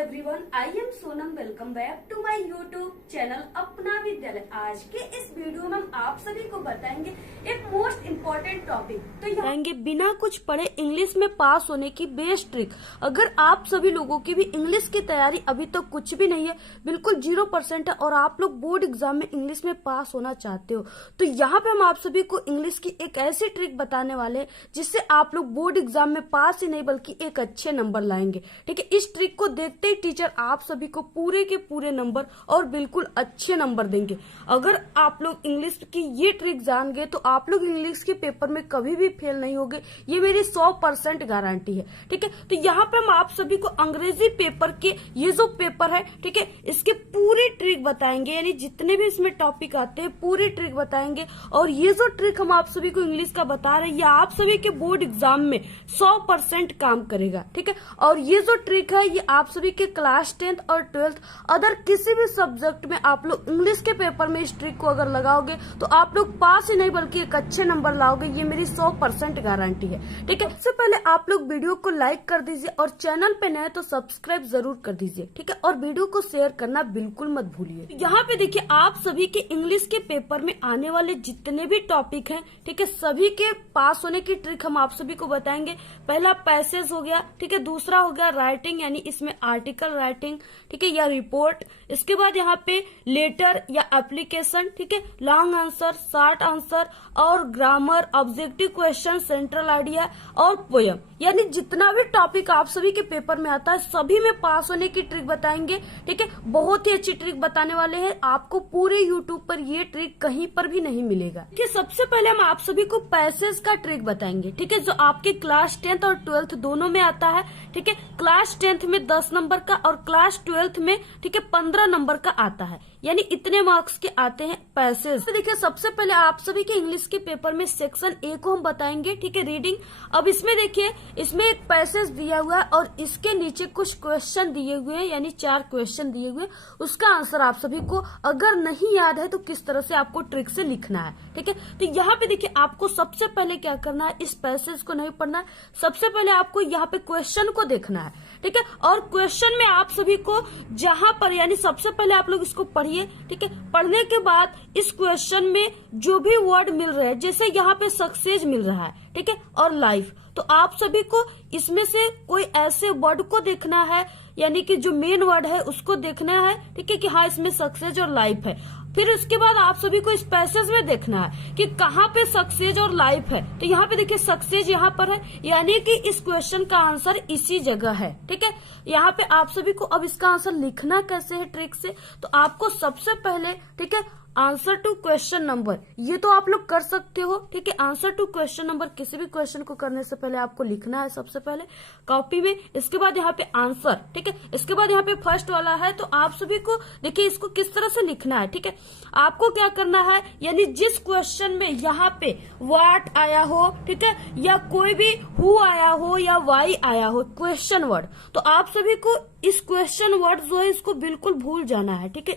Everyone, I am Sonam. Welcome back to my YouTube channel Apna Vidyalaya. आज के इस वीडियो में हम आप सभी को बताएंगे एक मोस्ट इम्पोर्टेंट टॉपिक। तो यहाँ बिना कुछ पढ़े इंग्लिश में पास होने की बेस्ट ट्रिक। अगर आप सभी लोगों की भी इंग्लिश की तैयारी अभी तक कुछ भी नहीं है, बिल्कुल 0% है और आप लोग बोर्ड एग्जाम में इंग्लिश में पास होना चाहते हो, तो यहाँ पे हम आप सभी को इंग्लिश की एक ऐसी ट्रिक बताने वाले हैं जिससे आप लोग बोर्ड एग्जाम में पास ही नहीं बल्कि एक अच्छे नंबर लाएंगे। ठीक है, इस ट्रिक को देखते ही टीचर आप सभी को पूरे के पूरे नंबर और बिल्कुल अच्छे नंबर देंगे। अगर आप लोग इंग्लिश की ये ट्रिक जान गए तो आप लोग इंग्लिश के पेपर में कभी भी फेल नहीं होगे, ये मेरी 100% गारंटी है। ठीक है, तो यहाँ पे हम आप सभी को अंग्रेजी पेपर के ये जो पेपर है, ठीक है, इसके पूरी ट्रिक बताएंगे, यानी जितने भी इसमें टॉपिक आते हैं पूरी ट्रिक बताएंगे। और ये जो ट्रिक हम आप सभी को इंग्लिश का बता रहे हैं ये आप सभी के बोर्ड एग्जाम में 100% काम करेगा। ठीक है, और ये जो ट्रिक है ये आप सभी के क्लास 10th और 12th अदर किसी भी सब्जेक्ट में आप लोग इंग्लिश के पेपर में इस ट्रिक को अगर लगाओगे तो आप लोग पास ही नहीं बल्कि एक अच्छे नंबर लाओगे, ये मेरी 100% गारंटी है। ठीक है, सबसे पहले आप लोग वीडियो को लाइक कर दीजिए और चैनल पे नए तो सब्सक्राइब जरूर कर दीजिए। ठीक है, और वीडियो को शेयर करना बिल्कुल मत भूलिए। यहाँ पे देखिए आप सभी के इंग्लिश के पेपर में आने वाले जितने भी टॉपिक हैं, ठीक है, सभी के पास होने की ट्रिक हम आप सभी को बताएंगे। पहला पैसेज हो गया, ठीक है, दूसरा हो गया राइटिंग यानी इसमें आर्टिकल राइटिंग, ठीक है, या रिपोर्ट। इसके बाद यहाँ पे लेटर या एप्लीकेशन, ठीक है, लॉन्ग आंसर, शॉर्ट आंसर और grammar, objective question, central idea और पोयम, यानी जितना भी टॉपिक आप सभी के पेपर में आता है सभी में पास होने की ट्रिक बताएंगे। ठीक है, बहुत ही अच्छी ट्रिक बताने वाले हैं, आपको पूरे यूट्यूब पर ये ट्रिक कहीं पर भी नहीं मिलेगा। ठीक है, सबसे पहले हम आप सभी को पैसेज का ट्रिक बताएंगे। ठीक है, जो आपके क्लास 10th और 12th दोनों में आता है। ठीक है, क्लास 10th में 10 नंबर का और क्लास 12th में, ठीक है, 15 नंबर का आता है, यानी इतने मार्क्स के आते हैं पैसेज। तो देखिए सबसे पहले आप सभी के इंग्लिश के पेपर में सेक्शन ए को हम बताएंगे। ठीक है, रीडिंग। अब इसमें देखिए इसमें एक पैसेज दिया हुआ है और इसके नीचे कुछ क्वेश्चन दिए हुए हैं, यानी 4 क्वेश्चन दिए हुए। उसका आंसर आप सभी को अगर नहीं याद है तो किस तरह से आपको ट्रिक से लिखना है। ठीक है, तो यहाँ पे देखिए आपको सबसे पहले क्या करना है, इस पैसेज को नहीं पढ़ना है, सबसे पहले आपको यहाँ पे क्वेश्चन को देखना है। ठीक है, और क्वेश्चन में आप सभी को जहां पर, यानी सबसे पहले आप लोग इसको पढ़िए। ठीक है, पढ़ने के बाद इस क्वेश्चन में जो भी वर्ड मिल रहे हैं, जैसे यहाँ पे सक्सेस मिल रहा है, ठीक है, और लाइफ, तो आप सभी को इसमें से कोई ऐसे वर्ड को देखना है, यानी कि जो मेन वर्ड है उसको देखना है। ठीक है, कि हाँ इसमें सक्सेस और लाइफ है। फिर उसके बाद आप सभी को इस पैसेज में देखना है कि कहाँ पे सक्सेस और लाइफ है। तो यहाँ पे देखिए सक्सेस यहाँ पर है, यानी कि इस क्वेश्चन का आंसर इसी जगह है। ठीक है, यहाँ पे आप सभी को अब इसका आंसर लिखना कैसे है ट्रिक से, तो आपको सबसे पहले, ठीक है, आंसर टू क्वेश्चन नंबर ये तो आप लोग कर सकते हो। ठीक है, आंसर टू क्वेश्चन नंबर किसी भी क्वेश्चन को करने से पहले आपको लिखना है सबसे पहले कॉपी में। इसके बाद यहाँ पे आंसर, ठीक है, इसके बाद यहाँ पे फर्स्ट वाला है, तो आप सभी को देखिए इसको किस तरह से लिखना है। ठीक है, आपको क्या करना है, यानी जिस क्वेश्चन में यहाँ पे व्हाट आया हो, ठीक है, या कोई भी हु आया हो या वाई आया हो क्वेश्चन वर्ड, तो आप सभी को इस क्वेश्चन वर्ड जो है इसको बिल्कुल भूल जाना है। ठीक है,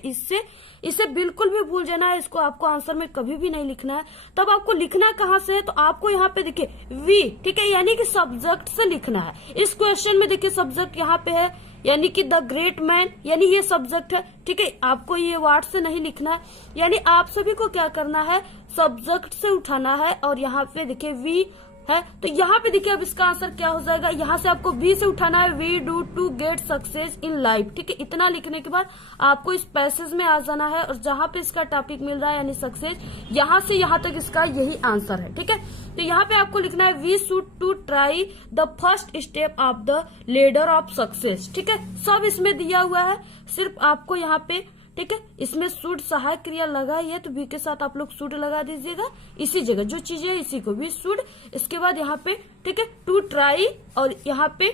इसे बिल्कुल भी भूल जाना है, इसको आपको आंसर में कभी भी नहीं लिखना है। तब आपको लिखना कहाँ से है, तो आपको यहाँ पे देखिए वी, ठीक है, यानी कि सब्जेक्ट से लिखना है। इस क्वेश्चन में देखिए सब्जेक्ट यहाँ पे है, यानी कि द ग्रेट मैन, यानी ये सब्जेक्ट है। ठीक है, आपको ये वर्ड से नहीं लिखना है, यानी आप सभी को क्या करना है, सब्जेक्ट से उठाना है और यहाँ पे देखिए वी है, तो यहाँ पे देखिए अब इसका आंसर क्या हो जाएगा, यहाँ से आपको वी से उठाना है, we do to get success in life. ठीक है, इतना लिखने के बाद आपको इस पैसेज में आ जाना है और जहां पे इसका टॉपिक मिल रहा है यानी सक्सेस, यहाँ से यहाँ तक इसका यही आंसर है। ठीक है, तो यहाँ पे आपको लिखना है we should to try the first step of the ladder of success. ठीक है, सब इसमें दिया हुआ है, सिर्फ आपको यहाँ पे, ठीक है, इसमें शुड सहायक क्रिया लगा है तो बी के साथ आप लोग शुड लगा दीजिएगा, इसी जगह जो चीजें है इसी को भी शुड। इसके बाद यहाँ पे, ठीक है, टू ट्राई और यहाँ पे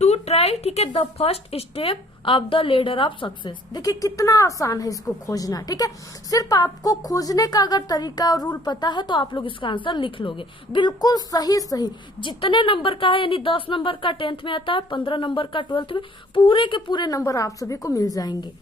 टू ट्राई, ठीक है, the first step of the ladder of success. देखिए कितना आसान है इसको खोजना। ठीक है, सिर्फ आपको खोजने का अगर तरीका और रूल पता है तो आप लोग इसका आंसर लिख लोगे बिल्कुल सही सही। जितने नंबर का है, यानी 10 नंबर का 10th में आता है, 15 नंबर का 12th में, पूरे के पूरे नंबर आप सभी को मिल जाएंगे।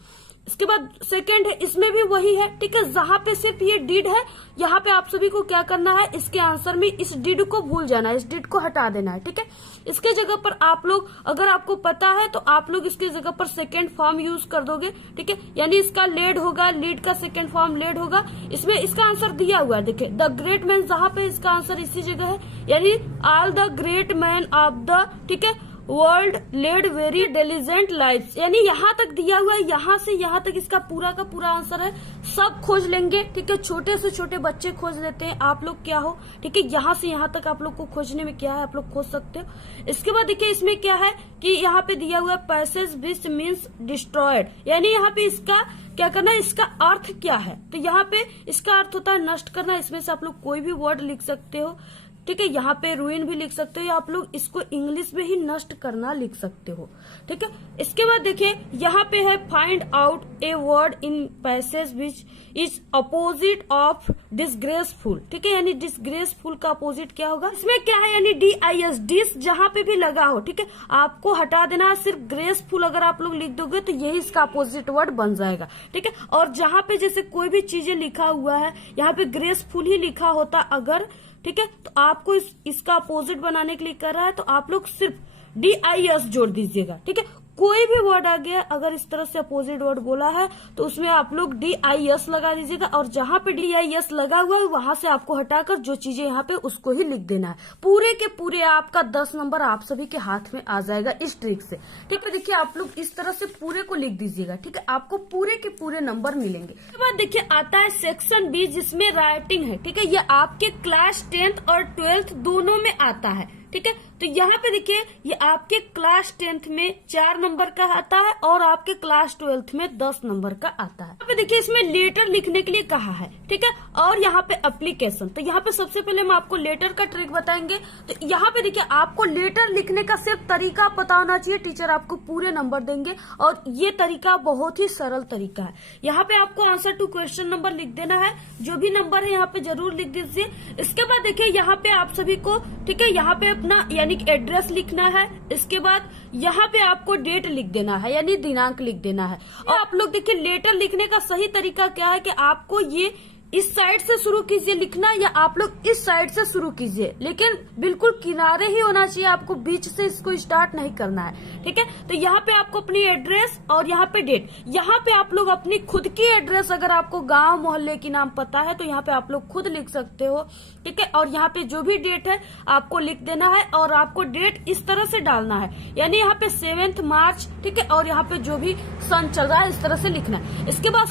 इसके बाद सेकंड है, इसमें भी वही है, ठीक है। जहां पे सिर्फ ये डिड है, यहाँ पे आप सभी को क्या करना है, इसके आंसर में इस डिड को भूल जाना है, इस डिड को हटा देना है, ठीक है। इसके जगह पर आप लोग, अगर आपको पता है तो आप लोग इसके जगह पर सेकंड फॉर्म यूज कर दोगे, ठीक है। यानी इसका लेड होगा, लीड का सेकंड फॉर्म लेड होगा। इसमें इसका आंसर दिया हुआ है, देखिए द ग्रेट मैन, जहां पे इसका आंसर इसी जगह है, यानी all the great man of the, ठीक है, world led very diligent life, यानी यहाँ तक दिया हुआ है, यहाँ से यहाँ तक इसका पूरा का पूरा आंसर है। सब खोज लेंगे, ठीक है, छोटे से छोटे बच्चे खोज लेते हैं, आप लोग क्या हो, ठीक है। यहाँ से यहाँ तक आप लोग को खोजने में क्या है, आप लोग खोज सकते हो। इसके बाद देखिए इसमें क्या है कि यहाँ पे दिया हुआ है पैसेज विच मीन्स डिस्ट्रॉयड, यानी यहाँ पे इसका क्या करना है, इसका अर्थ क्या है। तो यहाँ पे इसका अर्थ होता है नष्ट करना। इसमें से आप लोग कोई भी वर्ड लिख सकते हो, ठीक है। यहाँ पे रूइन भी लिख सकते हो, या आप लोग इसको इंग्लिश में ही नष्ट करना लिख सकते हो, ठीक है। इसके बाद देखिए यहाँ पे है find out a word in passage which is opposite of disgraceful, ठीक है। यानी डिसग्रेसफुल का अपोजिट क्या होगा, इसमें क्या है, यानी DIS, डिस जहां पे भी लगा हो, ठीक है, आपको हटा देना है। सिर्फ ग्रेसफुल अगर आप लोग लिख दोगे तो यही इसका अपोजिट वर्ड बन जाएगा, ठीक है। और जहां पे जैसे कोई भी चीजें लिखा हुआ है, यहाँ पे ग्रेसफुल ही लिखा होता अगर, ठीक है, तो आपको इसका अपोजिट बनाने के लिए कर रहा है तो आप लोग सिर्फ DIS जोड़ दीजिएगा, ठीक है। कोई भी वर्ड आ गया अगर इस तरह से अपोजिट वर्ड बोला है तो उसमें आप लोग DIS लगा दीजिएगा, और जहां पे DIS लगा हुआ है वहां से आपको हटाकर जो चीजें यहाँ पे उसको ही लिख देना है। पूरे के पूरे आपका 10 नंबर आप सभी के हाथ में आ जाएगा इस ट्रिक से, ठीक है। देखिए आप लोग इस तरह से पूरे को लिख दीजिएगा, ठीक है, आपको पूरे के पूरे नंबर मिलेंगे। उसके बाद देखिए आता है सेक्शन B जिसमें राइटिंग है, ठीक है। ये आपके क्लास 10th और 12th दोनों में आता है, ठीक है। तो यहाँ पे देखिए ये आपके क्लास 10th में 4 नंबर का आता है और आपके क्लास 12th में 10 नंबर का आता है। यहाँ पे देखिए इसमें लेटर लिखने के लिए कहा है, ठीक है, और यहाँ पे एप्लीकेशन। तो यहाँ पे सबसे पहले हम आपको लेटर का ट्रिक बताएंगे। तो यहाँ पे देखिए आपको लेटर लिखने का सिर्फ तरीका पता होना चाहिए, टीचर आपको पूरे नंबर देंगे और ये तरीका बहुत ही सरल तरीका है। यहाँ पे आपको आंसर टू क्वेश्चन नंबर लिख देना है, जो भी नंबर है यहाँ पे जरूर लिख दीजिए। इसके बाद देखिए यहाँ पे आप सभी को, ठीक है, यहाँ पे अपना यानी एड्रेस लिखना है। इसके बाद यहाँ पे आपको डेट लिख देना है, यानी दिनांक लिख देना है। और आप लोग देखिए लेटर लिखने का सही तरीका क्या है कि आपको ये इस साइड से शुरू कीजिए लिखना, या आप लोग इस साइड से शुरू कीजिए, लेकिन बिल्कुल किनारे ही होना चाहिए, आपको बीच से इसको स्टार्ट नहीं करना है, ठीक है। तो यहाँ पे आपको अपनी एड्रेस और यहाँ पे डेट, यहाँ पे आप लोग अपनी खुद की एड्रेस, अगर आपको गांव मोहल्ले की नाम पता है तो यहाँ पे आप लोग खुद लिख सकते हो, ठीक है। और यहाँ पे जो भी डेट है आपको लिख देना है, और आपको डेट इस तरह से डालना है, यानी यहाँ पे 7 मार्च, ठीक है, और यहाँ पे जो भी सन चल रहा है इस तरह से लिखना है। इसके बाद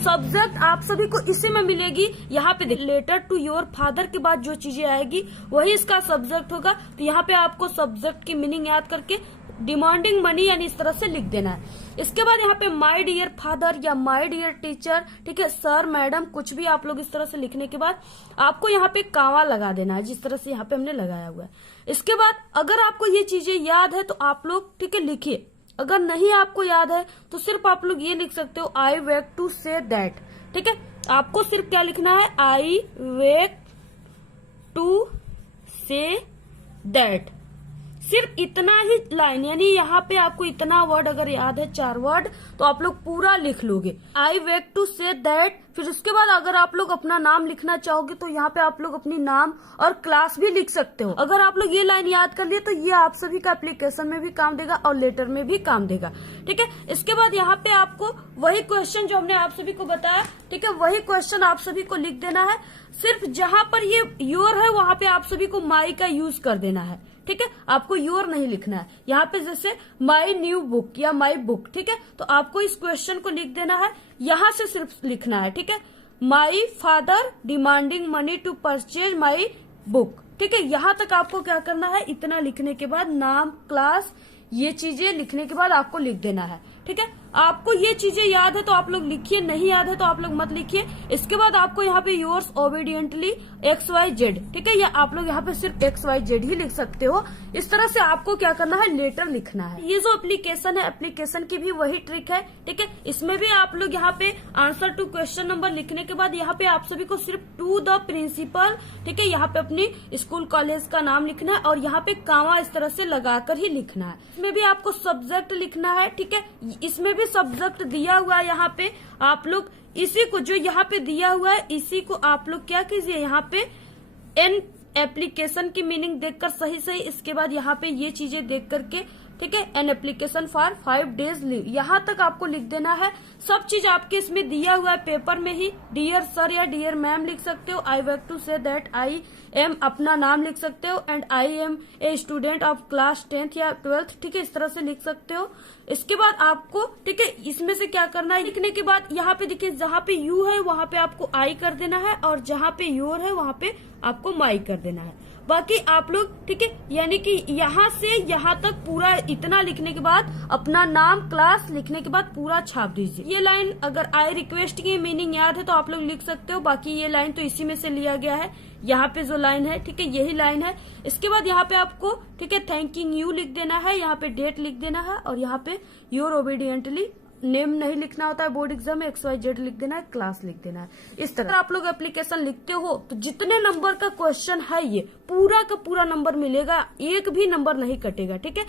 सब्जेक्ट आप सभी को इसी में मिलेगी। यहाँ पे लेटर टू योर फादर के बाद जो चीजें आएगी वही इसका सब्जेक्ट होगा। तो यहाँ पे आपको सब्जेक्ट की मीनिंग याद करके डिमांडिंग मनी यानी इस तरह से लिख देना है। इसके बाद यहाँ पे माय डियर फादर या माय डियर टीचर, ठीक है, सर मैडम, कुछ भी आप लोग इस तरह से लिखने के बाद आपको यहाँ पे कांवा लगा देना है, जिस तरह से यहाँ पे हमने लगाया हुआ है। इसके बाद अगर आपको ये चीजें याद है तो आप लोग, ठीक है, लिखिए। अगर नहीं आपको याद है तो सिर्फ आप लोग ये लिख सकते हो आई वेक टू से दैट, ठीक है। आपको सिर्फ क्या लिखना है, आई वेक टू से दैट, सिर्फ इतना ही लाइन, यानी यहाँ पे आपको इतना वर्ड अगर याद है 4 वर्ड तो आप लोग पूरा लिख लोगे, आई वेक टू से दैट। फिर उसके बाद अगर आप लोग अपना नाम लिखना चाहोगे तो यहाँ पे आप लोग अपनी नाम और क्लास भी लिख सकते हो। अगर आप लोग ये लाइन याद कर लिए तो ये आप सभी का एप्लीकेशन में भी काम देगा और लेटर में भी काम देगा, ठीक है। इसके बाद यहाँ पे आपको वही क्वेश्चन जो हमने आप सभी को बताया, ठीक है, वही क्वेश्चन आप सभी को लिख देना है। सिर्फ जहां पर ये योर है वहां पे आप सभी को माई का यूज कर देना है, ठीक है, आपको योर नहीं लिखना है। यहाँ पे जैसे माई न्यू बुक या माई बुक, ठीक है, तो आपको इस क्वेश्चन को लिख देना है, यहाँ से सिर्फ लिखना है, ठीक है, my father demanding money to purchase my book, ठीक है। यहाँ तक आपको क्या करना है, इतना लिखने के बाद नाम, क्लास, ये चीजें लिखने के बाद आपको लिख देना है, ठीक है। आपको ये चीजें याद है तो आप लोग लिखिए, नहीं याद है तो आप लोग मत लिखिए। इसके बाद आपको यहाँ पे योर्स ओबीडियंटली XYZ, ठीक है, या आप लोग यहाँ पे सिर्फ XYZ ही लिख सकते हो। इस तरह से आपको क्या करना है, लेटर लिखना है। ये जो एप्लीकेशन है, एप्लीकेशन की भी वही ट्रिक है, ठीक है। इसमें भी आप लोग यहाँ पे आंसर टू क्वेश्चन नंबर लिखने के बाद यहाँ पे आप सभी को सिर्फ टू द प्रिंसिपल, ठीक है, यहाँ पे अपनी स्कूल कॉलेज का नाम लिखना है और यहाँ पे कामा इस तरह से लगाकर ही लिखना है। इसमें भी आपको सब्जेक्ट लिखना है, ठीक है, इसमें भी सब्जेक्ट दिया हुआ है यहाँ पे आप लोग इसी को जो यहाँ पे दिया हुआ है इसी को आप लोग क्या कीजिए, यहाँ पे एन एप्लीकेशन की मीनिंग देखकर सही इसके बाद यहाँ पे ये चीजें देख करके, ठीक है, an application for 5 days leave, यहाँ तक आपको लिख देना है। सब चीज आपके इसमें दिया हुआ है पेपर में ही। डियर सर या डियर मैम लिख सकते हो। I wake to say that I am अपना नाम लिख सकते हो and I am a student of class 10th या 12th, ठीक है, इस तरह से लिख सकते हो। इसके बाद आपको, ठीक है, इसमें से क्या करना है, लिखने के बाद यहाँ पे देखिए जहाँ पे यू है वहाँ पे आपको आई कर देना है और जहाँ पे योर है वहाँ पे आपको माई कर देना है। बाकी आप लोग, ठीक है, यानी कि यहाँ से यहाँ तक पूरा इतना लिखने के बाद अपना नाम क्लास लिखने के बाद पूरा छाप दीजिए। ये लाइन अगर आई रिक्वेस्ट की मीनिंग याद है तो आप लोग लिख सकते हो। बाकी ये लाइन तो इसी में से लिया गया है, यहाँ पे जो लाइन है, ठीक है, यही लाइन है। इसके बाद यहाँ पे आपको, ठीक है, थैंकिंग यू लिख देना है, यहाँ पे डेट लिख देना है और यहाँ पे योर ओबीडियंटली, नेम नहीं लिखना होता है बोर्ड एग्जाम में, XYZ लिख देना है, क्लास लिख देना है। इस तरह आप लोग एप्लीकेशन लिखते हो तो जितने नंबर का क्वेश्चन है ये पूरा का पूरा नंबर मिलेगा, एक भी नंबर नहीं कटेगा, ठीक है।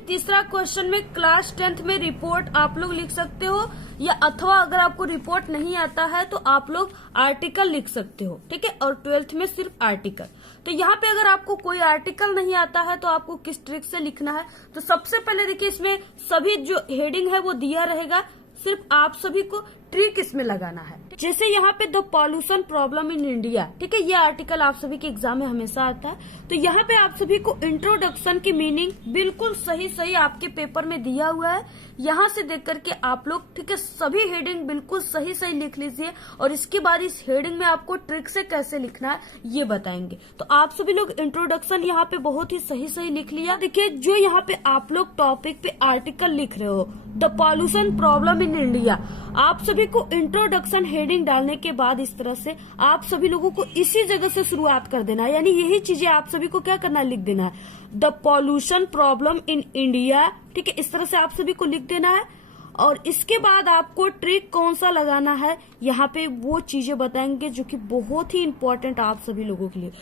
तीसरा क्वेश्चन में क्लास 10th में रिपोर्ट आप लोग लिख सकते हो या अथवा अगर आपको रिपोर्ट नहीं आता है तो आप लोग आर्टिकल लिख सकते हो, ठीक है, और 12th में सिर्फ आर्टिकल। तो यहाँ पे अगर आपको कोई आर्टिकल नहीं आता है तो आपको किस ट्रिक से लिखना है, तो सबसे पहले देखिए इसमें सभी जो हेडिंग है वो दिया रहेगा, सिर्फ आप सभी को ट्रिक इसमें लगाना है। जैसे यहाँ पे the pollution problem in India, ठीक है, ये आर्टिकल आप सभी के एग्जाम में हमेशा आता है। तो यहाँ पे आप सभी को इंट्रोडक्शन की मीनिंग बिल्कुल सही आपके पेपर में दिया हुआ है, यहाँ से देख करके आप लोग, ठीक है, सभी हेडिंग बिल्कुल सही लिख लीजिए और इसके बाद इस हेडिंग में आपको ट्रिक से कैसे लिखना है ये बताएंगे। तो आप सभी लोग इंट्रोडक्शन यहाँ पे बहुत ही सही लिख लिया। देखिए जो यहाँ पे आप लोग टॉपिक पे आर्टिकल लिख रहे हो the pollution problem in India, आप सभी को इंट्रोडक्शन हेडिंग डालने के बाद इस तरह से आप सभी लोगों को इसी जगह से शुरुआत कर देना है, यानी यही चीजें आप सभी को क्या करना है, लिख देना है, the pollution problem in India, ठीक है, इस तरह से आप सभी को लिख देना है। और इसके बाद आपको ट्रिक कौन सा लगाना है यहाँ पे वो चीजें बताएंगे जो कि बहुत ही इंपॉर्टेंट आप सभी लोगों के लिए,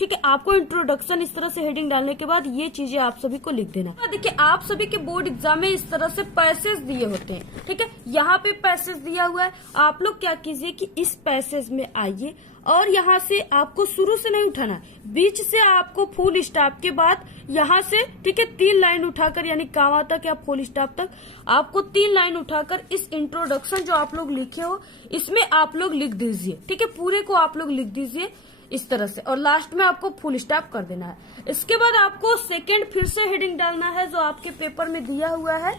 ठीक है। आपको इंट्रोडक्शन इस तरह से हेडिंग डालने के बाद ये चीजें आप सभी को लिख देना है। देखिए आप सभी के बोर्ड एग्जाम में इस तरह से पैसेज दिए होते हैं, ठीक है, यहाँ पे पैसेज दिया हुआ है। आप लोग क्या कीजिए कि इस पैसेज में आइए और यहाँ से आपको शुरू से नहीं उठाना, बीच से आपको फुल स्टॉप के बाद यहाँ से, ठीक है, 3 लाइन उठाकर, यानी कामा तक या फुल स्टॉप तक आपको 3 लाइन उठाकर इस इंट्रोडक्शन जो आप लोग लिखे हो इसमें आप लोग लिख दीजिए, ठीक है, पूरे को आप लोग लिख दीजिए इस तरह से और लास्ट में आपको फुल स्टॉप कर देना है। इसके बाद आपको सेकेंड फिर से हेडिंग डालना है जो आपके पेपर में दिया हुआ है,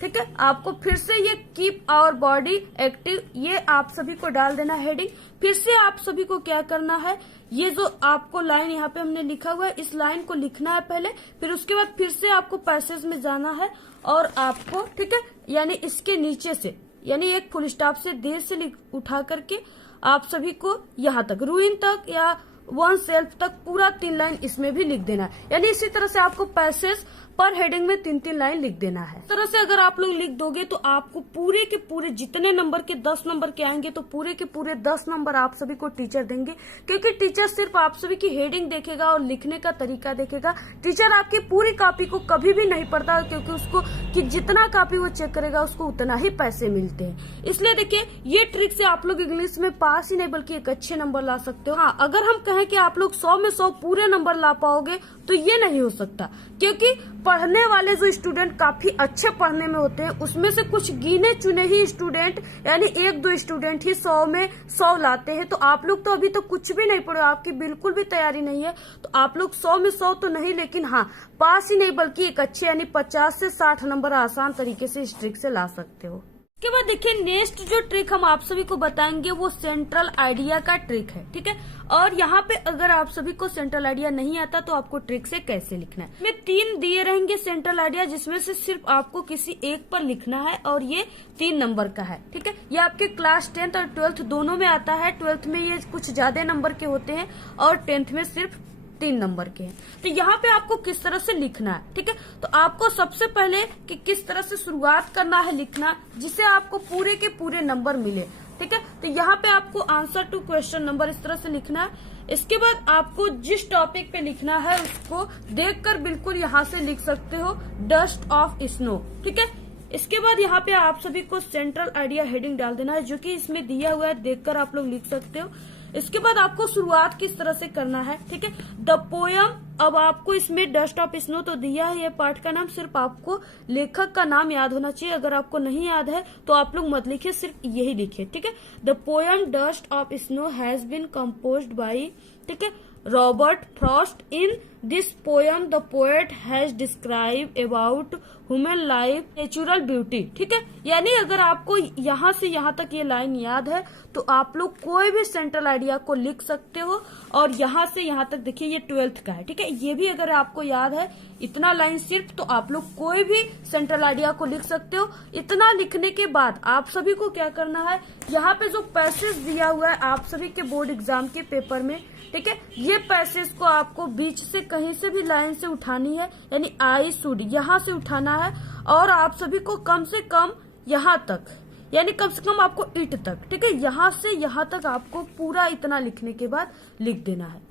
ठीक है, आपको फिर से ये कीप आवर बॉडी एक्टिव, ये आप सभी को डाल देना हेडिंग। फिर से आप सभी को क्या करना है, ये जो आपको लाइन यहाँ पे हमने लिखा हुआ है इस लाइन को लिखना है पहले, फिर उसके बाद फिर से आपको पैसेज में जाना है और आपको, ठीक है, यानी इसके नीचे से, यानी एक फुल स्टॉप से देर से उठा करके आप सभी को यहाँ तक रूइन तक या वन सेल्फ तक पूरा 3 लाइन इसमें भी लिख देना है, यानी इसी तरह से आपको पैसेज पर हेडिंग में 3-3 लाइन लिख देना है। इस तरह से अगर आप लोग लिख दोगे तो आपको पूरे के पूरे जितने नंबर के 10 नंबर के आएंगे तो पूरे के पूरे 10 नंबर आप सभी को टीचर देंगे, क्योंकि टीचर सिर्फ आप सभी की हेडिंग देखेगा और लिखने का तरीका देखेगा। टीचर आपकी पूरी कॉपी को कभी भी नहीं पढ़ता, क्योंकि उसको कि जितना कॉपी वो चेक करेगा उसको उतना ही पैसे मिलते हैं। इसलिए देखिए ये ट्रिक से आप लोग इंग्लिश में पास ही नहीं बल्कि एक अच्छे नंबर ला सकते हो। हाँ, अगर हम कहें कि आप लोग 100 में 100 पूरे नंबर ला पाओगे तो ये नहीं हो सकता, क्योंकि पढ़ने वाले जो स्टूडेंट काफी अच्छे पढ़ने में होते हैं उसमें से कुछ गिने चुने ही स्टूडेंट, यानी 1-2 स्टूडेंट ही 100 में 100 लाते हैं। तो आप लोग तो अभी तो कुछ भी नहीं पढ़े, आपकी बिल्कुल भी तैयारी नहीं है, तो आप लोग 100 में 100 तो नहीं, लेकिन हाँ पास ही नहीं बल्कि एक अच्छे यानी 50 से 60 नंबर आसान तरीके से इस ट्रिक से ला सकते हो। इसके बाद देखिए नेक्स्ट जो ट्रिक हम आप सभी को बताएंगे वो सेंट्रल आइडिया का ट्रिक है, ठीक है। और यहाँ पे अगर आप सभी को सेंट्रल आइडिया नहीं आता तो आपको ट्रिक से कैसे लिखना है, में 3 दिए रहेंगे सेंट्रल आइडिया, जिसमें से सिर्फ आपको किसी एक पर लिखना है और ये 3 नंबर का है, ठीक है। ये आपके क्लास 10th और 12th दोनों में आता है। 12th में ये कुछ ज्यादा नंबर के होते हैं और 10th में सिर्फ 3 नंबर के हैं। तो यहाँ पे आपको किस तरह से लिखना है, ठीक है, तो आपको सबसे पहले कि किस तरह से शुरुआत करना है लिखना जिससे आपको पूरे के पूरे नंबर मिले, ठीक है। तो यहाँ पे आपको आंसर टू क्वेश्चन नंबर इस तरह से लिखना है। इसके बाद आपको जिस टॉपिक पे लिखना है उसको देखकर बिल्कुल यहाँ से लिख सकते हो डस्ट ऑफ स्नो, ठीक है। इसके बाद यहाँ पे आप सभी को सेंट्रल आइडिया हेडिंग डाल देना है, जो कि इसमें दिया हुआ है, देखकर आप लोग लिख सकते हो। इसके बाद आपको शुरुआत किस तरह से करना है, ठीक है। द पोयम, अब आपको इसमें डस्ट ऑफ स्नो तो दिया है, ये पार्ट का नाम, सिर्फ आपको लेखक का नाम याद होना चाहिए। अगर आपको नहीं याद है तो आप लोग मत लिखिए, सिर्फ यही लिखिए, ठीक है। The poem dust of snow has been composed by, ठीक है, Robert Frost. In this poem the poet has describe about human life natural beauty, ठीक है। यानी अगर आपको यहाँ से यहाँ तक ये लाइन याद है तो आप लोग कोई भी सेंट्रल आइडिया को लिख सकते हो। और यहाँ से यहाँ तक देखिए ये 12th का है, ठीक है। ये भी अगर आपको याद है इतना लाइन सिर्फ, तो आप लोग कोई भी सेंट्रल आइडिया को लिख सकते हो। इतना लिखने के बाद आप सभी को क्या करना है, यहाँ पे जो पैसेज दिया हुआ है आप सभी के बोर्ड एग्जाम के पेपर में, ठीक है, ये पैसेज को आपको बीच से कहीं से भी लाइन से उठानी है, यानी आई शुड यहाँ से उठाना है। और आप सभी को कम से कम यहाँ तक, यानी कम से कम आपको इट तक, ठीक है, यहाँ से यहाँ तक आपको पूरा इतना लिखने के बाद लिख देना है।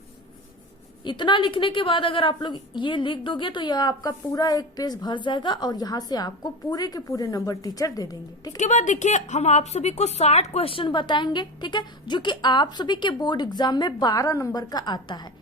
इतना लिखने के बाद अगर आप लोग ये लिख दोगे तो यह आपका पूरा एक पेज भर जाएगा और यहाँ से आपको पूरे के पूरे नंबर टीचर दे देंगे, ठीक है। इसके बाद देखिए हम आप सभी को 60 क्वेश्चन बताएंगे, ठीक है, जो कि आप सभी के बोर्ड एग्जाम में 12 नंबर का आता है,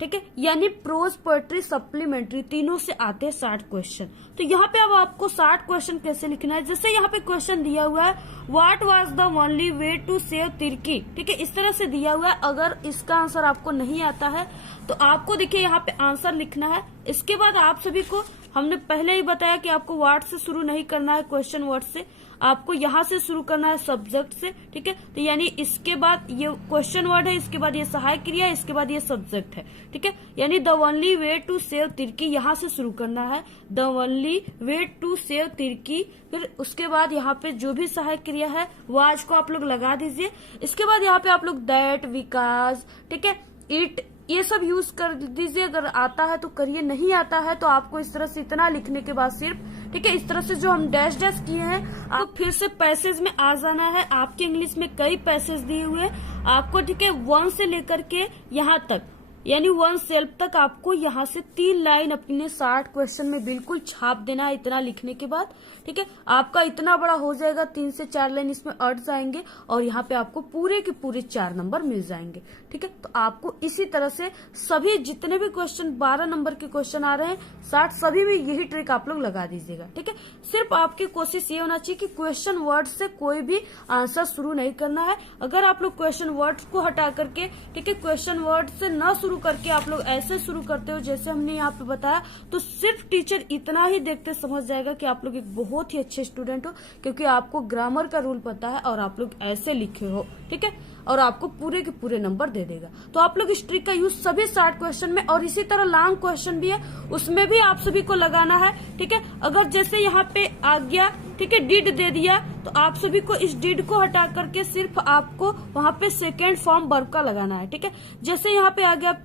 ठीक है। यानी प्रोज, पोएट्री, सप्लीमेंट्री तीनों से आते हैं 60 क्वेश्चन। तो यहाँ पे अब आपको 60 क्वेश्चन कैसे लिखना है, जैसे यहाँ पे क्वेश्चन दिया हुआ है what was the only way to save Turkey, ठीक है, इस तरह से दिया हुआ है। अगर इसका आंसर आपको नहीं आता है तो आपको देखिए यहाँ पे आंसर लिखना है। इसके बाद आप सभी को हमने पहले ही बताया कि आपको वर्ड से शुरू नहीं करना है, क्वेश्चन वर्ड से, आपको यहाँ से शुरू करना है सब्जेक्ट से, ठीक है। तो यानी इसके बाद ये क्वेश्चन वर्ड है, इसके बाद ये सहायक क्रिया, इसके बाद ये सब्जेक्ट है, ठीक है। यानी the only way to save Turkey यहाँ से शुरू करना है, the only way to save Turkey. फिर उसके बाद यहाँ पे जो भी सहायक क्रिया है वाज को आप लोग लगा दीजिए। इसके बाद यहाँ पे आप लोग दैट, बिकॉज, ठीक है, इट, ये सब यूज कर दीजिए। अगर आता है तो करिए, नहीं आता है तो आपको इस तरह से इतना लिखने के बाद सिर्फ, ठीक है, इस तरह से जो हम डैश डैश किए हैं आप फिर से पैसेज में आ जाना है। आपके इंग्लिश में कई पैसेज दिए हुए हैं आपको, ठीक है, 1 से लेकर के यहाँ तक, यानी 1 सेल्फ तक आपको यहाँ से 3 लाइन अपने 60 क्वेश्चन में बिल्कुल छाप देना है इतना लिखने के बाद, ठीक है। आपका इतना बड़ा हो जाएगा, 3 से 4 लाइन इसमें अट जाएंगे और यहाँ पे आपको पूरे के पूरे 4 नंबर मिल जाएंगे, ठीक है। तो आपको इसी तरह से सभी जितने भी क्वेश्चन 12 नंबर के क्वेश्चन आ रहे हैं 60, सभी में यही ट्रिक आप लोग लगा दीजिएगा, ठीक है। सिर्फ आपकी कोशिश ये होना चाहिए कि क्वेश्चन वर्ड से कोई भी आंसर शुरू नहीं करना है। अगर आप लोग क्वेश्चन वर्ड को हटा करके, ठीक है, क्वेश्चन वर्ड से न शुरू करके आप लोग ऐसे शुरू करते हो जैसे हमने यहाँ पे बताया, तो सिर्फ टीचर इतना ही देखते समझ जाएगा कि आप लोग एक बहुत ही अच्छे स्टूडेंट हो, क्योंकि आपको ग्रामर का रूल पता है और आप लोग ऐसे लिखे हो, ठीक है, और आपको पूरे के पूरे नंबर दे देगा। तो आप लोग इस ट्रिक का यूज सभी 60 क्वेश्चन में, और इसी तरह लॉन्ग क्वेश्चन भी है उसमें भी आप सभी को लगाना है, ठीक है। अगर जैसे यहाँ पे आ गया, ठीक है, डिड दे दिया, तो आप सभी को इस डिड को हटा करके सिर्फ आपको वहां पे सेकेंड फॉर्म वर्ब का लगाना है, ठीक है। जैसे यहाँ पे आ गया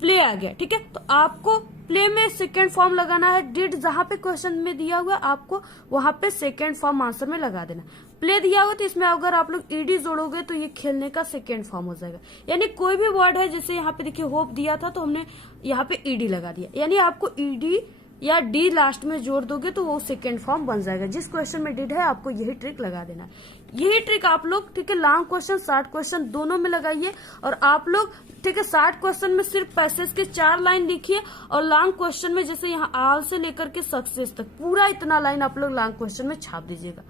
प्ले आ गया, ठीक है, तो आपको प्ले में सेकेंड फॉर्म लगाना है। डिड जहां पे क्वेश्चन में दिया हुआ आपको वहां पे सेकेंड फॉर्म आंसर में लगा देना। प्ले दिया हुआ तो इसमें अगर आप लोग ईडी जोड़ोगे तो ये खेलने का सेकेंड फॉर्म हो जाएगा। यानी कोई भी वर्ड है, जैसे यहाँ पे देखिए होप दिया था तो हमने यहाँ पे ईडी लगा दिया, यानी आपको ईडी या डी लास्ट में जोड़ दोगे तो वो सेकेंड फॉर्म बन जाएगा। जिस क्वेश्चन में डिड है आपको यही ट्रिक लगा देना है। यही ट्रिक आप लोग, ठीक है, लॉन्ग क्वेश्चन 60 क्वेश्चन दोनों में लगाइए। और आप लोग, ठीक है, 60 क्वेश्चन में सिर्फ पैसेज के 4 लाइन लिखिए, और लॉन्ग क्वेश्चन में जैसे यहाँ आल से लेकर के सक्सेस तक पूरा इतना लाइन आप लोग लॉन्ग क्वेश्चन में छाप दीजिएगा।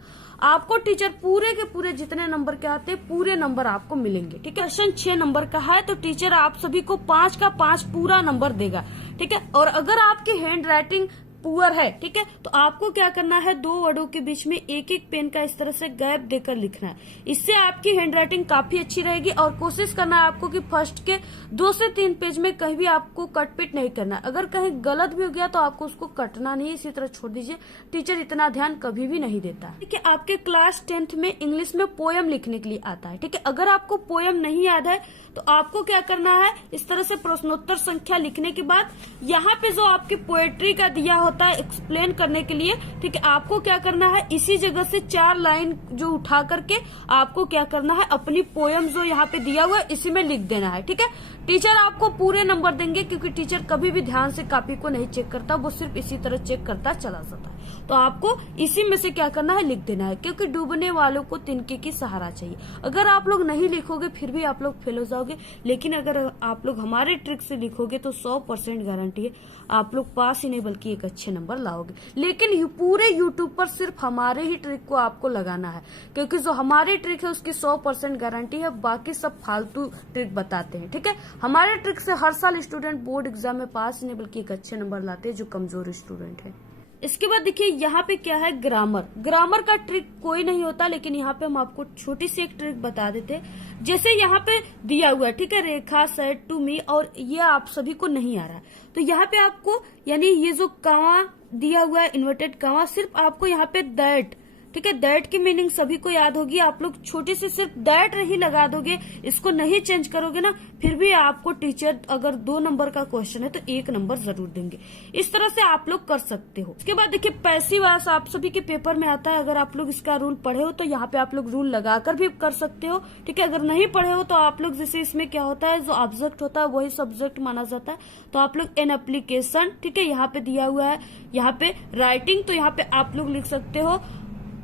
आपको टीचर पूरे के पूरे जितने नंबर के आते हैं पूरे नंबर आपको मिलेंगे, ठीक है। क्वेश्चन 6 नंबर का है तो टीचर आप सभी को 5 का 5 पूरा नंबर देगा, ठीक है। और अगर आपकी हैंड राइटिंग पुअर है, ठीक है, तो आपको क्या करना है, 2 वर्डों के बीच में एक एक पेन का इस तरह से गैप देकर लिखना है। इससे आपकी हैंड राइटिंग काफी अच्छी रहेगी। और कोशिश करना है आपको कि फर्स्ट के 2 से 3 पेज में कहीं भी आपको कट पिट नहीं करना है। अगर कहीं गलत भी हो गया तो आपको उसको कटना नहीं, इसी तरह छोड़ दीजिए। टीचर इतना ध्यान कभी भी नहीं देता, ठीक है। आपके क्लास 10th में इंग्लिश में पोयम लिखने के लिए आता है, ठीक है। अगर आपको पोयम नहीं याद है तो आपको क्या करना है, इस तरह से प्रश्नोत्तर संख्या लिखने के बाद यहाँ पे जो आपकी पोएट्री का दिया होता होता है एक्सप्लेन करने के लिए, ठीक है। आपको क्या करना है, इसी जगह से 4 लाइन जो उठा करके आपको क्या करना है, अपनी पोयम जो यहाँ पे दिया हुआ है इसी में लिख देना है, ठीक है। टीचर आपको पूरे नंबर देंगे, क्योंकि टीचर कभी भी ध्यान से कॉपी को नहीं चेक करता, वो सिर्फ इसी तरह चेक करता चला जाता है। तो आपको इसी में से क्या करना है, लिख देना है, क्योंकि डूबने वालों को तिनके की सहारा चाहिए। अगर आप लोग नहीं लिखोगे फिर भी आप लोग फेल हो जाओगे, लेकिन अगर आप लोग हमारे ट्रिक से लिखोगे तो 100% गारंटी है आप लोग पास ही नहीं बल्कि एक अच्छे नंबर लाओगे। लेकिन पूरे यूट्यूब पर सिर्फ हमारे ही ट्रिक को आपको लगाना है, क्योंकि जो हमारी ट्रिक है उसकी 100% गारंटी है, बाकी सब फालतू ट्रिक बताते हैं, ठीक है। हमारे ट्रिक से हर साल स्टूडेंट बोर्ड एग्जाम में पास ही नहीं बल्कि एक अच्छे नंबर लाते हैं जो कमजोर स्टूडेंट है। इसके बाद देखिए यहाँ पे क्या है, ग्रामर। ग्रामर का ट्रिक कोई नहीं होता, लेकिन यहाँ पे हम आपको छोटी सी एक ट्रिक बता देते हैं। जैसे यहाँ पे दिया हुआ है, ठीक है, रेखा सेड टू मी, और ये आप सभी को नहीं आ रहा है, तो यहाँ पे आपको यानी ये जो कॉमा दिया हुआ है, इन्वर्टेड कॉमा, सिर्फ आपको यहाँ पे दैट, ठीक है, दैट की मीनिंग सभी को याद होगी। आप लोग छोटी सी सिर्फ दैट ही लगा दोगे, इसको नहीं चेंज करोगे ना, फिर भी आपको टीचर अगर 2 नंबर का क्वेश्चन है तो 1 नंबर जरूर देंगे। इस तरह से आप लोग कर सकते हो। इसके बाद देखिए पैसिव वॉइस आप सभी के पेपर में आता है, अगर आप लोग इसका रूल पढ़े हो तो यहाँ पे आप लोग रूल लगाकर भी कर सकते हो, ठीक है। अगर नहीं पढ़े हो तो आप लोग, जैसे इसमें क्या होता है, जो ऑब्जेक्ट होता है वही सब्जेक्ट माना जाता है, तो आप लोग एन एप्लीकेशन, ठीक है, यहाँ पे दिया हुआ है, यहाँ पे राइटिंग, तो यहाँ पे आप लोग लिख सकते हो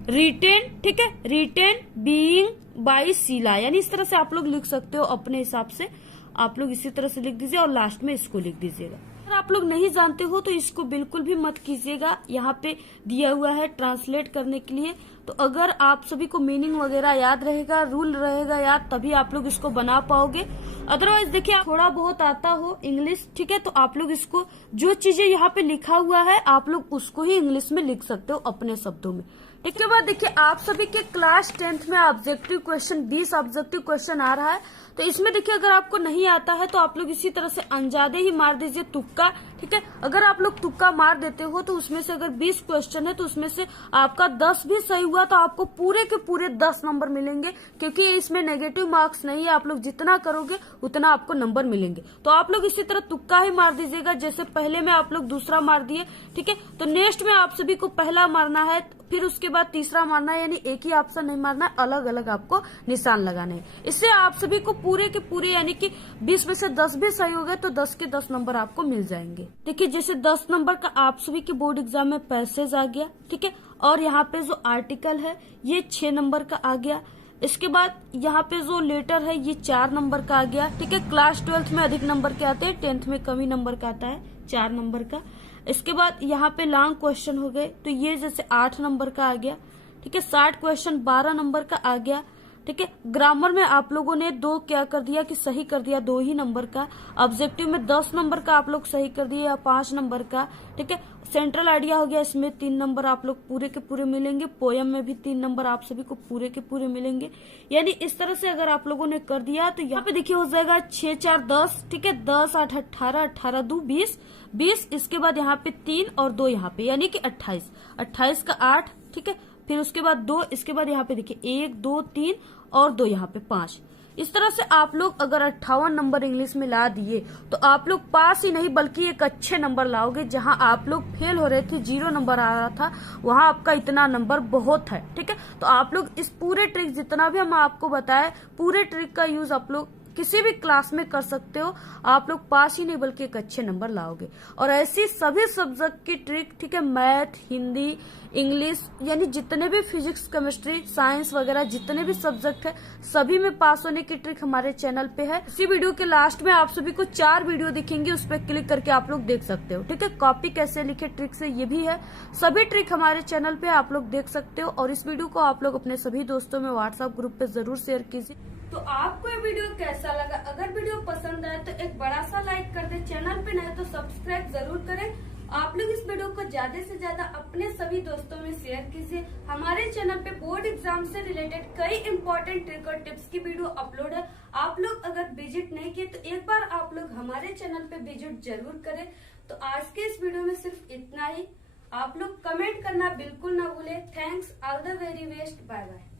रिटेन, ठीक है, रिटेन बीइंग बाय शीला, यानी इस तरह से आप लोग लिख सकते हो अपने हिसाब से। आप लोग इसी तरह से लिख दीजिए और लास्ट में इसको लिख दीजिएगा। अगर आप लोग नहीं जानते हो तो इसको बिल्कुल भी मत कीजिएगा, यहाँ पे दिया हुआ है ट्रांसलेट करने के लिए। तो अगर आप सभी को मीनिंग वगैरह याद रहेगा, रूल रहेगा याद, तभी आप लोग इसको बना पाओगे। अदरवाइज देखिए आप थोड़ा बहुत आता हो इंग्लिश, ठीक है, तो आप लोग इसको जो चीजें यहाँ पे लिखा हुआ है आप लोग उसको ही इंग्लिश में लिख सकते हो अपने शब्दों में। इसके बाद देखिए आप सभी के क्लास 10th में ऑब्जेक्टिव क्वेश्चन 20 ऑब्जेक्टिव क्वेश्चन आ रहा है, तो इसमें देखिए अगर आपको नहीं आता है तो आप लोग इसी तरह से अंजादे ही मार दीजिए, तुक्का, ठीक है। अगर आप लोग तुक्का मार देते हो तो उसमें से अगर 20 क्वेश्चन है तो उसमें से आपका 10 भी सही हुआ तो आपको पूरे के पूरे 10 नंबर मिलेंगे, क्योंकि इसमें नेगेटिव मार्क्स नहीं है। आप लोग जितना करोगे उतना आपको नंबर मिलेंगे। तो आप लोग इसी तरह तुक्का ही मार दीजिएगा, जैसे पहले में आप लोग दूसरा मार दिए, ठीक है, तो नेक्स्ट में आप सभी को पहला मारना है, फिर उसके बाद तीसरा मारना है, यानी एक ही ऑप्शन नहीं मारना है, अलग अलग आपको निशान लगाने हैं। इससे आप सभी को पूरे के पूरे यानी कि 20 में से 10 भी सही हो गए तो 10 के 10 नंबर आपको मिल जाएंगे। देखिए जैसे 10 नंबर का आप सभी के बोर्ड एग्जाम में पैसेज आ गया, ठीक है, और यहाँ पे जो आर्टिकल है ये 6 नंबर का आ गया। इसके बाद यहाँ पे जो लेटर है ये 4 नंबर का आ गया, ठीक है। क्लास 12th में अधिक नंबर के आते हैं, 10th में कम ही नंबर का आता है, 4 नंबर का। इसके बाद यहाँ पे लॉन्ग क्वेश्चन हो गए, तो ये जैसे 8 नंबर का आ गया, ठीक है। 60 क्वेश्चन 12 नंबर का आ गया, ठीक है। ग्रामर में आप लोगों ने 2 क्या कर दिया कि सही कर दिया, 2 ही नंबर का। ऑब्जेक्टिव में 10 नंबर का आप लोग सही कर दिए या 5 नंबर का, ठीक है। सेंट्रल आइडिया हो गया, इसमें 3 नंबर आप लोग पूरे के पूरे मिलेंगे। पोयम में भी 3 नंबर आप सभी को पूरे के पूरे मिलेंगे। यानी इस तरह से अगर आप लोगों ने कर दिया तो यहाँ पे देखिए हो जाएगा 6 4 10, ठीक है, 10 8 18, 18 2 20। इसके बाद यहाँ पे 3 और 2 यहाँ पे यानी कि 28, 28 का 8, ठीक है। फिर उसके बाद 2, इसके बाद यहाँ पे देखिए 1 2 3 और 2 यहाँ पे 5। इस तरह से आप लोग अगर 58 नंबर इंग्लिश में ला दिए तो आप लोग पास ही नहीं बल्कि एक अच्छे नंबर लाओगे। जहां आप लोग फेल हो रहे थे, 0 नंबर आ रहा था, वहां आपका इतना नंबर बहुत है, ठीक है। तो आप लोग इस पूरे ट्रिक जितना भी हम आपको बताए, पूरे ट्रिक का यूज आप लोग किसी भी क्लास में कर सकते हो। आप लोग पास ही नहीं बल्कि एक अच्छे नंबर लाओगे। और ऐसी सभी सब्जेक्ट की ट्रिक, ठीक है, मैथ, हिंदी, इंग्लिश, यानी जितने भी फिजिक्स, केमिस्ट्री, साइंस वगैरह जितने भी सब्जेक्ट है, सभी में पास होने की ट्रिक हमारे चैनल पे है। इसी वीडियो के लास्ट में आप सभी को 4 वीडियो दिखेंगे, उस पर क्लिक करके आप लोग देख सकते हो, ठीक है। कॉपी कैसे लिखे ट्रिक से ये भी है, सभी ट्रिक हमारे चैनल पे आप लोग देख सकते हो। और इस वीडियो को आप लोग अपने सभी दोस्तों में व्हाट्सएप ग्रुप पे जरूर शेयर कीजिए। तो आपको ये वीडियो कैसा लगा? अगर वीडियो पसंद आए तो एक बड़ा सा लाइक कर दे, चैनल पे नए तो सब्सक्राइब जरूर करें। आप लोग इस वीडियो को ज्यादा से ज्यादा अपने सभी दोस्तों में शेयर कीजिए। हमारे चैनल पे बोर्ड एग्जाम से रिलेटेड कई इंपॉर्टेंट ट्रिक और टिप्स की वीडियो अपलोड है। आप लोग अगर विजिट नहीं किए तो एक बार आप लोग हमारे चैनल पे विजिट जरूर करें। तो आज के इस वीडियो में सिर्फ इतना ही। आप लोग कमेंट करना बिल्कुल ना भूले। Thanks, all the very best, bye bye.